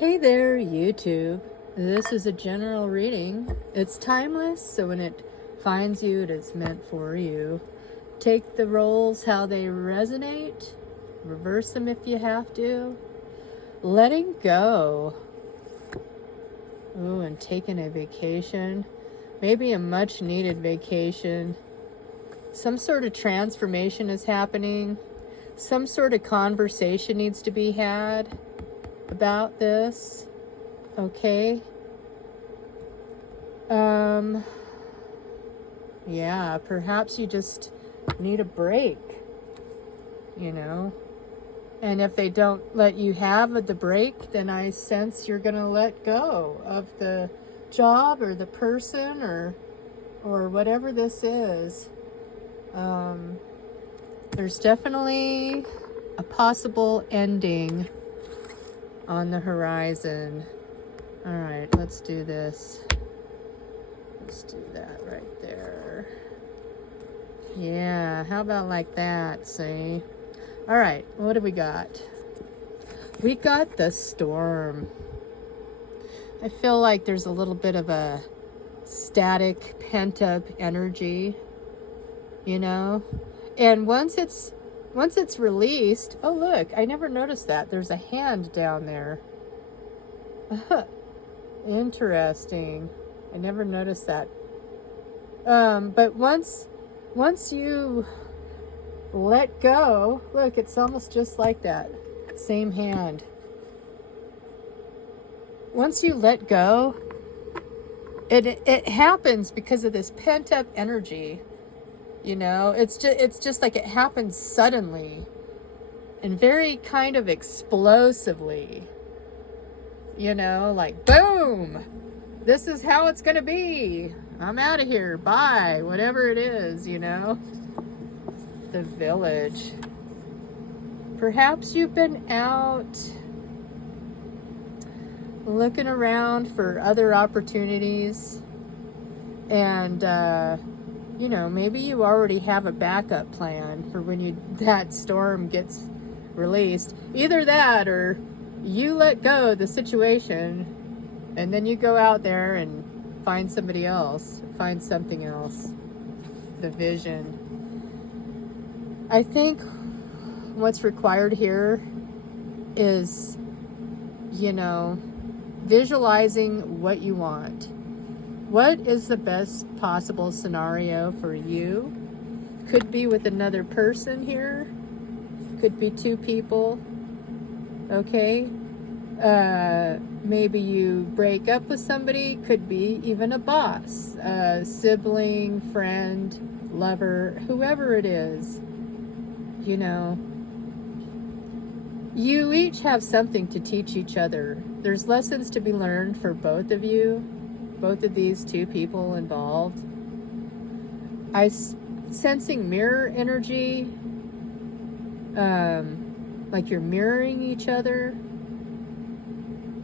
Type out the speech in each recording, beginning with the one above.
Hey there, YouTube. This is a general reading. It's timeless, so when it finds you, it is meant for you. Take the roles how they resonate, reverse them if you have to. Letting go. Ooh, and taking a vacation. Maybe a much needed vacation. Some sort of transformation is happening. Some sort of conversation needs to be had about this. Okay. Yeah, perhaps you just need a break, And if they don't let you have the break, then I sense you're going to let go of the job or the person or whatever this is. There's definitely a possible ending on the horizon. All right, let's do this. Let's do that right there. Yeah, how about like that, see? All right, what do we got? We got the storm. I feel like there's a little bit of a static, pent-up energy, And once it's released, oh look, I never noticed that. There's a hand down there. Interesting. I never noticed that. But once you let go, look, it's almost just like that. Same hand. Once you let go, it happens because of this pent-up energy. It's just like it happens suddenly and very kind of explosively. Like boom, this is how it's gonna be. I'm out of here, bye, whatever it is, The village. Perhaps you've been out looking around for other opportunities and maybe you already have a backup plan for when that storm gets released. Either that or you let go of the situation and then you go out there and find somebody else, find something else. The vision. I think what's required here is, visualizing what you want. What is the best possible scenario for you? Could be with another person here. Could be two people. Okay? Maybe you break up with somebody. Could be even a boss, a sibling, friend, lover, whoever it is. You each have something to teach each other. There's lessons to be learned for both of you. Both of these two people involved. Sensing mirror energy, like you're mirroring each other.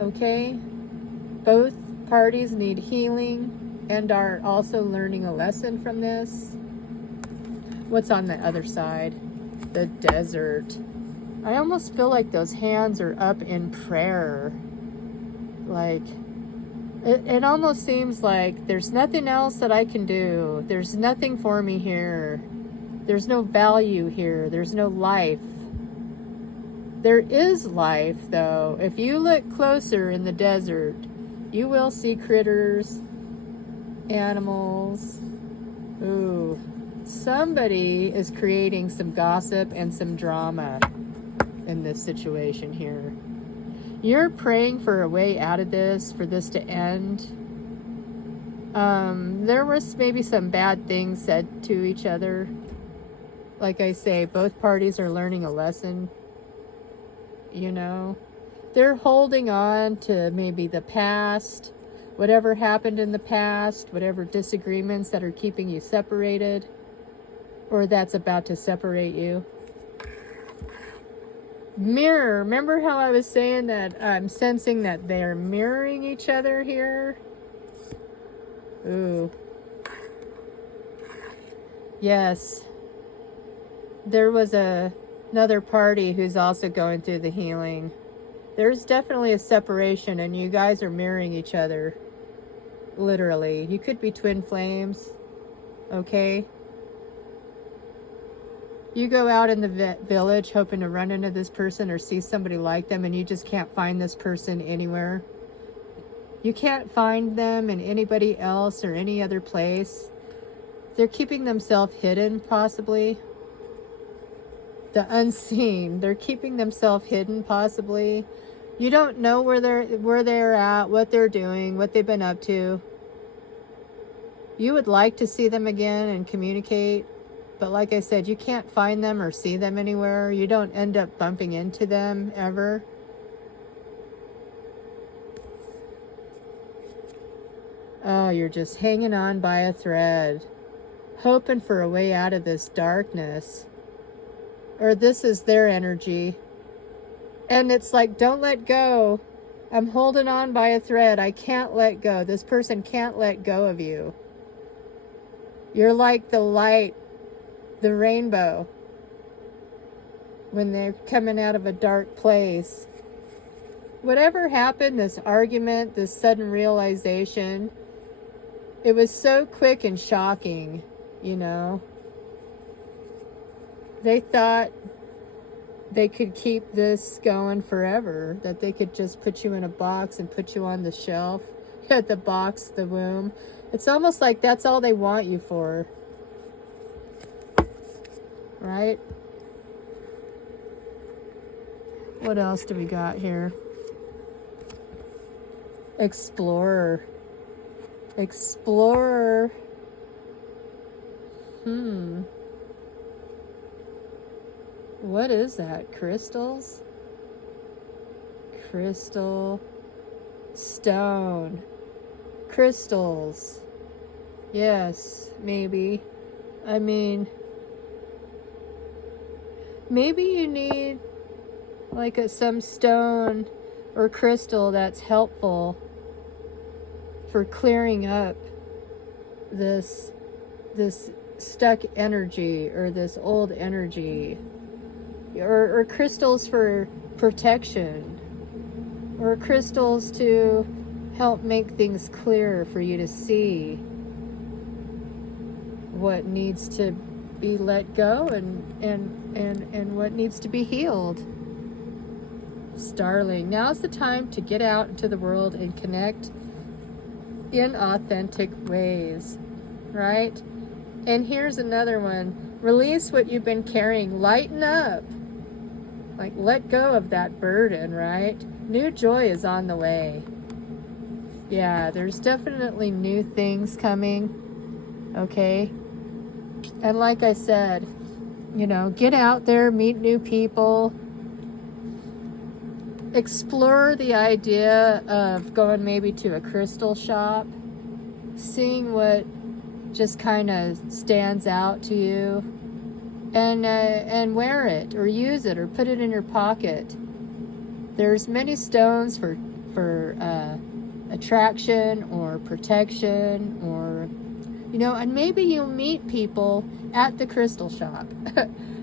Okay? Both parties need healing and are also learning a lesson from this. What's on the other side? The desert. I almost feel like those hands are up in prayer. Like, it almost seems like there's nothing else that I can do. There's nothing for me here. There's no value here. There's no life. There is life, though. If you look closer in the desert, you will see critters, animals. Ooh, somebody is creating some gossip and some drama in this situation here. You're praying for a way out of this, for this to end. There was maybe some bad things said to each other. Like I say, both parties are learning a lesson. They're holding on to maybe the past, whatever happened in the past, whatever disagreements that are keeping you separated, or that's about to separate you. Mirror. Remember how I was saying that I'm sensing that they're mirroring each other here? Ooh. Yes. There was another party who's also going through the healing. There's definitely a separation, and you guys are mirroring each other. Literally. You could be twin flames. Okay? You go out in the village hoping to run into this person or see somebody like them, and you just can't find this person anywhere. You can't find them in anybody else or any other place. They're keeping themselves hidden, possibly. The unseen. They're keeping themselves hidden, possibly. You don't know where they're at, what they're doing, what they've been up to. You would like to see them again and communicate, but like I said, you can't find them or see them anywhere. You don't end up bumping into them ever. Oh, you're just hanging on by a thread, hoping for a way out of this darkness. Or this is their energy. And it's like, don't let go. I'm holding on by a thread. I can't let go. This person can't let go of you. You're like the light, the rainbow, when they're coming out of a dark place. Whatever happened, this argument, this sudden realization, it was so quick and shocking, you know. They thought they could keep this going forever, that they could just put you in a box and put you on the shelf, the box, the womb. It's almost like that's all they want you for. Right? What else do we got here? Explorer. Explorer. What is that? Crystals? Crystal. Stone. Crystals. Yes, maybe. I mean, maybe you need like some stone or crystal that's helpful for clearing up this stuck energy or this old energy, or crystals for protection, or crystals to help make things clearer for you to see what needs to be let go and what needs to be healed. Starling, now's the time to get out into the world and connect in authentic ways, right? And here's another one. Release what you've been carrying. Lighten up. Like, let go of that burden, right? New joy is on the way. Yeah, there's definitely new things coming, okay? And like I said, you know, get out there, meet new people. Explore the idea of going maybe to a crystal shop, seeing what just kind of stands out to you, and wear it or use it or put it in your pocket. There's many stones for attraction or protection, or, you know, and maybe you'll meet people at the crystal shop.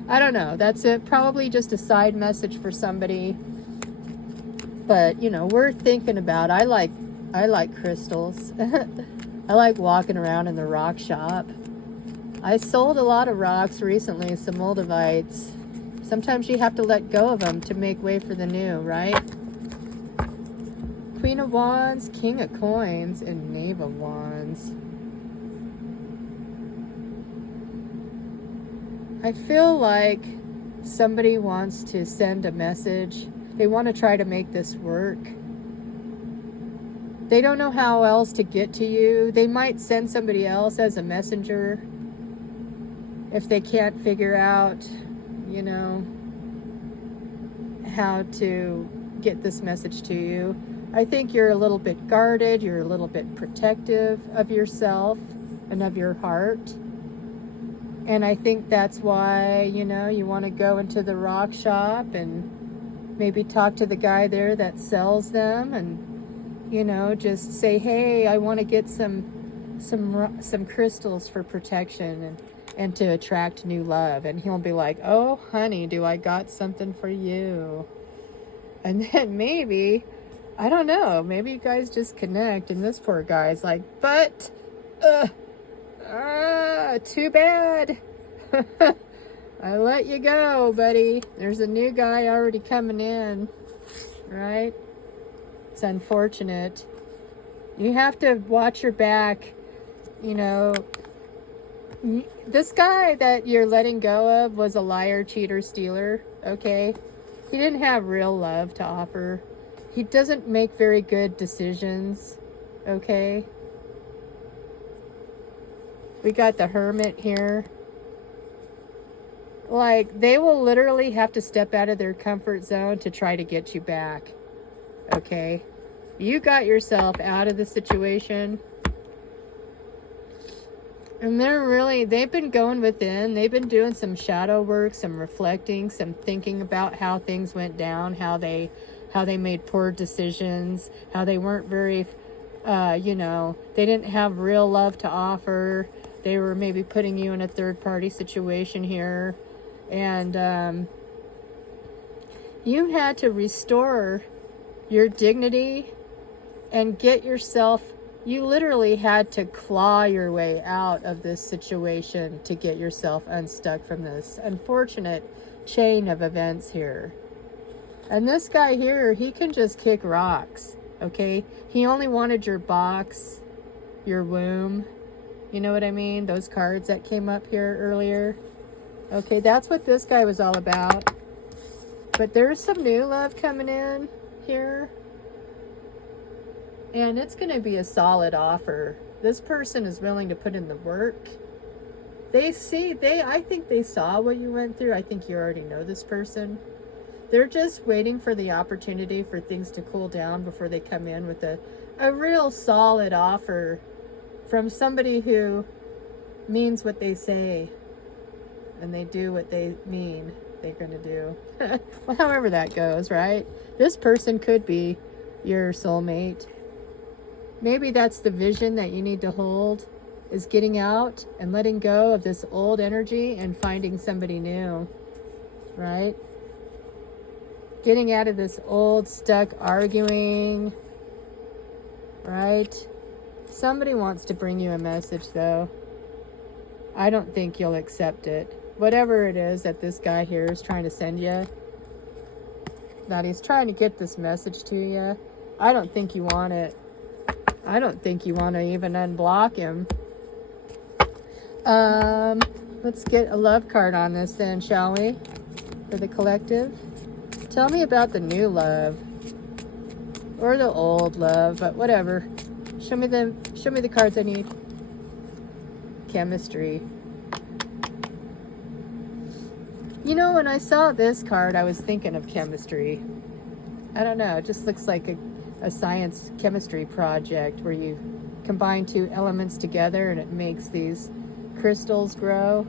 I don't know. That's probably just a side message for somebody. But, you know, we're thinking about, I like crystals. I like walking around in the rock shop. I sold a lot of rocks recently, some moldavites. Sometimes you have to let go of them to make way for the new, right? Queen of Wands, King of Coins, and Knave of Wands. I feel like somebody wants to send a message. They want to try to make this work. They don't know how else to get to you. They might send somebody else as a messenger if they can't figure out, you know, how to get this message to you. I think you're a little bit guarded. You're a little bit protective of yourself and of your heart. And I think that's why, you know, you want to go into the rock shop and maybe talk to the guy there that sells them, and, you know, just say, hey, I want to get some crystals for protection and to attract new love. And he'll be like, oh, honey, do I got something for you? And then maybe, I don't know, maybe you guys just connect and this poor guy's like, but, too bad. I let you go, buddy. There's a new guy already coming in, right? It's unfortunate. You have to watch your back, you know. This guy that you're letting go of was a liar, cheater, stealer, okay? He didn't have real love to offer. He doesn't make very good decisions, okay? We got the Hermit here. Like, they will literally have to step out of their comfort zone to try to get you back, okay? You got yourself out of the situation. And they've been going within. They've been doing some shadow work, some reflecting, some thinking about how things went down, how they made poor decisions, how they weren't very, you know, they didn't have real love to offer. They were maybe putting you in a third-party situation here. And you had to restore your dignity and get yourself, you literally had to claw your way out of this situation to get yourself unstuck from this unfortunate chain of events here. And this guy here, he can just kick rocks, okay? He only wanted your box, your womb. You know what I mean? Those cards that came up here earlier. Okay, that's what this guy was all about. But there's some new love coming in here. And it's going to be a solid offer. This person is willing to put in the work. I think they saw what you went through. I think you already know this person. They're just waiting for the opportunity for things to cool down before they come in with a real solid offer from somebody who means what they say and they do what they mean they're going to do. Well, however that goes, right? This person could be your soulmate. Maybe that's the vision that you need to hold, is getting out and letting go of this old energy and finding somebody new, right? Getting out of this old, stuck arguing, right? Somebody wants to bring you a message, though. I don't think you'll accept it. Whatever it is that this guy here is trying to send you, that he's trying to get this message to you, I don't think you want it. I don't think you want to even unblock him. Let's get a love card on this then, shall we? For the collective. Tell me about the new love. Or the old love, but whatever. Show me the cards I need. Chemistry. You know, when I saw this card, I was thinking of chemistry. I don't know, it just looks like a science chemistry project where you combine two elements together and it makes these crystals grow.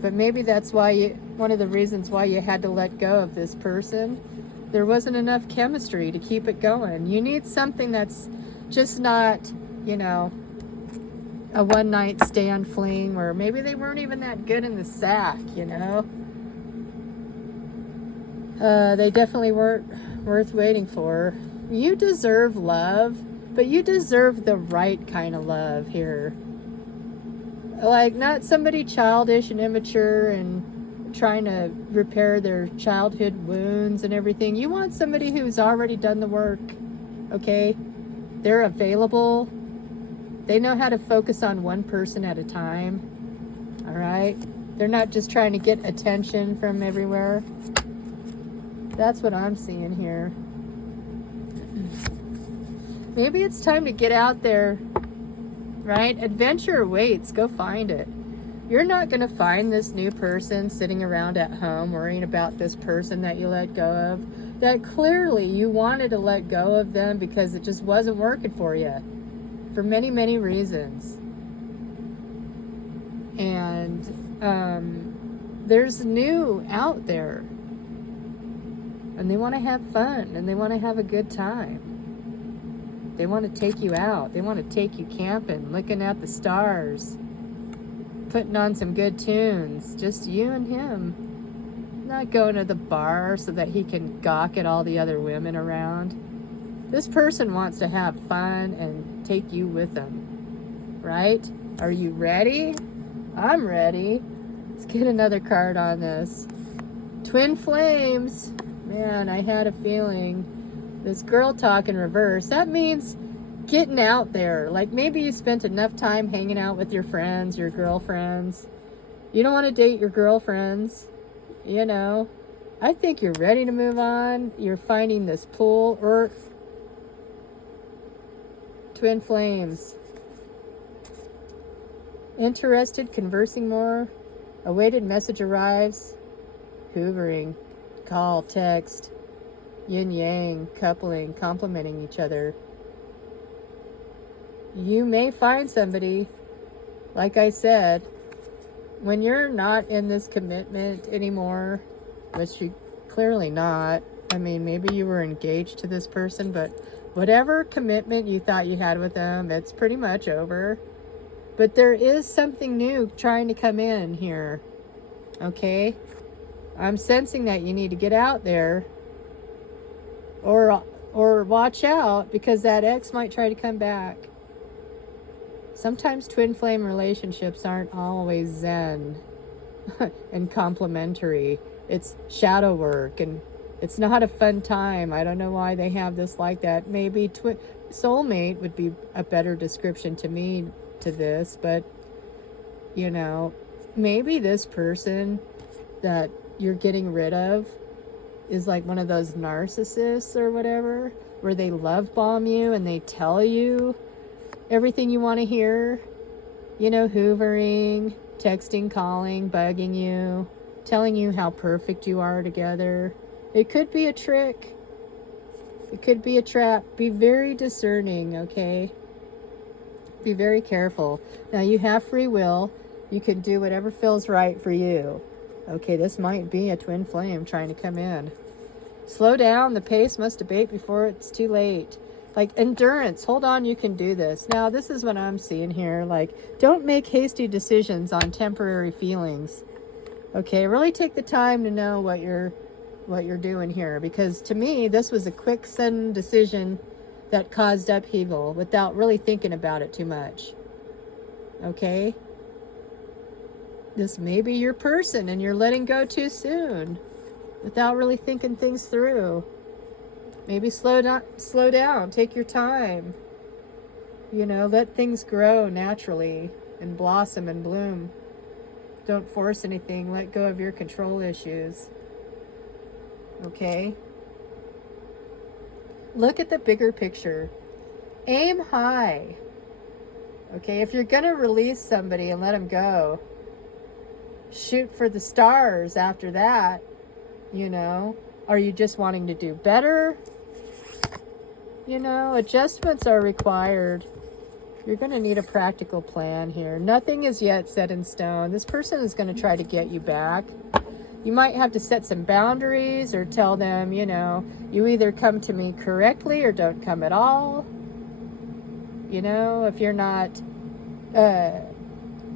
But maybe that's why one of the reasons why you had to let go of this person. There wasn't enough chemistry to keep it going. You need something that's just not, you know, a one-night stand fling, or maybe they weren't even that good in the sack, you know. They definitely weren't worth waiting for. You deserve love, but you deserve the right kind of love here. Like, not somebody childish and immature and trying to repair their childhood wounds and everything. You want somebody who's already done the work, okay? They're available. They know how to focus on one person at a time, all right? They're not just trying to get attention from everywhere. That's what I'm seeing here. Maybe it's time to get out there, right? Adventure awaits. Go find it. You're not going to find this new person sitting around at home worrying about this person that you let go of. That clearly you wanted to let go of them because it just wasn't working for you. For many, many reasons. And there's new out there. And they want to have fun. And they want to have a good time. They want to take you out. They want to take you camping, looking at the stars, putting on some good tunes. Just you and him. Isn't Not going to the bar so that he can gawk at all the other women around. This person wants to have fun and take you with them, right? Are you ready? I'm ready. Let's get another card on this. Twin flames. Man, I had a feeling. This girl talk in reverse. That means getting out there. Like maybe you spent enough time hanging out with your friends, your girlfriends. You don't want to date your girlfriends, you know. I think you're ready to move on. You're finding this pull or twin flames. Interested, conversing more. Awaited message arrives. Hoovering. Call, text. Yin yang, coupling, complimenting each other. You may find somebody, like I said, when you're not in this commitment anymore, which you clearly not. I mean, maybe you were engaged to this person, but whatever commitment you thought you had with them, it's pretty much over. But there is something new trying to come in here. Okay? I'm sensing that you need to get out there or watch out, because that ex might try to come back. Sometimes twin flame relationships aren't always zen and complementary. It's shadow work and it's not a fun time. I don't know why they have this like that. Maybe soulmate would be a better description to me to this, but you know, maybe this person that you're getting rid of is like one of those narcissists or whatever, where they love bomb you and they tell you everything you want to hear. You know, hoovering, texting, calling, bugging you, telling you how perfect you are together. It could be a trick. It could be a trap. Be very discerning, okay? Be very careful. Now, you have free will. You can do whatever feels right for you. Okay, this might be a twin flame trying to come in. Slow down. The pace must abate before it's too late. Like endurance. Hold on, you can do this. Now, this is what I'm seeing here. Like, don't make hasty decisions on temporary feelings. Okay, really take the time to know what you're doing here. Because to me, this was a quick, sudden decision that caused upheaval without really thinking about it too much. Okay? This may be your person and you're letting go too soon without really thinking things through. Maybe slow down, take your time. You know, let things grow naturally and blossom and bloom. Don't force anything, let go of your control issues. Okay? Look at the bigger picture. Aim high. Okay, if you're going to release somebody and let them go, shoot for the stars after that, you know. Are you just wanting to do better? You know, adjustments are required. You're going to need a practical plan here. Nothing is yet set in stone. This person is going to try to get you back. You might have to set some boundaries or tell them, you know, you either come to me correctly or don't come at all. You know, if you're not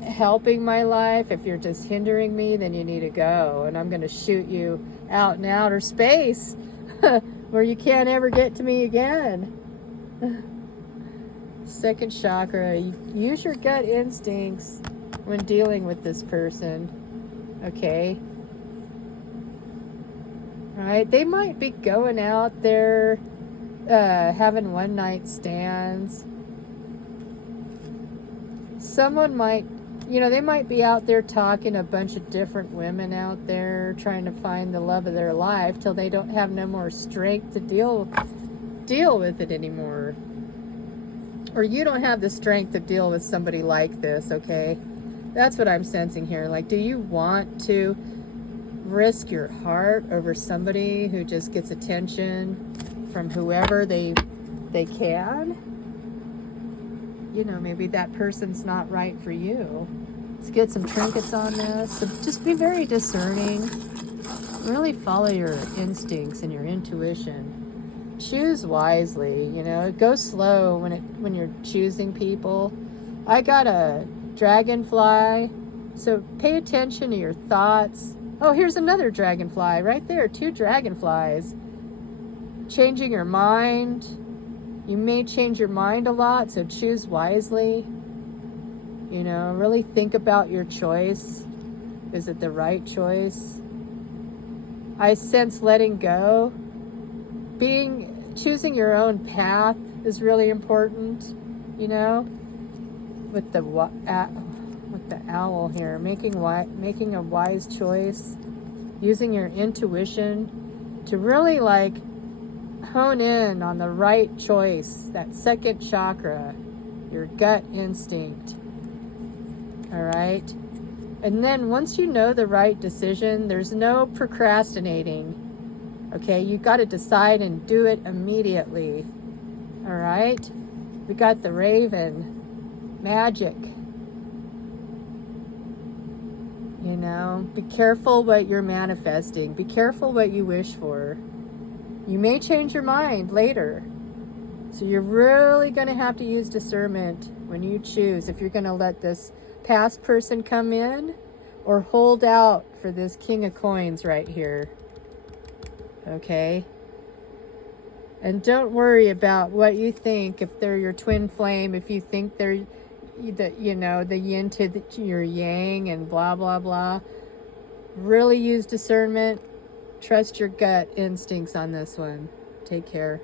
helping my life, if you're just hindering me, then you need to go. And I'm going to shoot you out in outer space where you can't ever get to me again. Second chakra, use your gut instincts when dealing with this person. Okay? Right? They might be going out there having one night stands. Someone might, you know, they might be out there talking to a bunch of different women out there trying to find the love of their life till they don't have no more strength to deal with it anymore. Or you don't have the strength to deal with somebody like this, okay? That's what I'm sensing here. Like, do you want to risk your heart over somebody who just gets attention from whoever they can? You know, maybe that person's not right for you. Let's get some trinkets on this. So just be very discerning. Really follow your instincts and your intuition. Choose wisely, you know. Go slow when you're choosing people. I got a dragonfly, so pay attention to your thoughts Oh, here's another dragonfly right there. 2 dragonflies. Changing your mind. You may change your mind a lot, so choose wisely. You know, really think about your choice. Is it the right choice? I sense letting go. Choosing your own path is really important, you know, with the owl here, making a wise choice, using your intuition to really like hone in on the right choice, that second chakra, your gut instinct. All right. And then once you know the right decision, there's no procrastinating. Okay, you got to decide and do it immediately. All right. We got the raven, magic. You know, be careful what you're manifesting. Be careful what you wish for. You may change your mind later. So you're really going to have to use discernment when you choose if you're going to let this past person come in or hold out for this King of Coins right here. Okay? And don't worry about what you think if they're your twin flame, if you think they're the yin to your yang and blah, blah, blah. Really use discernment. Trust your gut instincts on this one. Take care.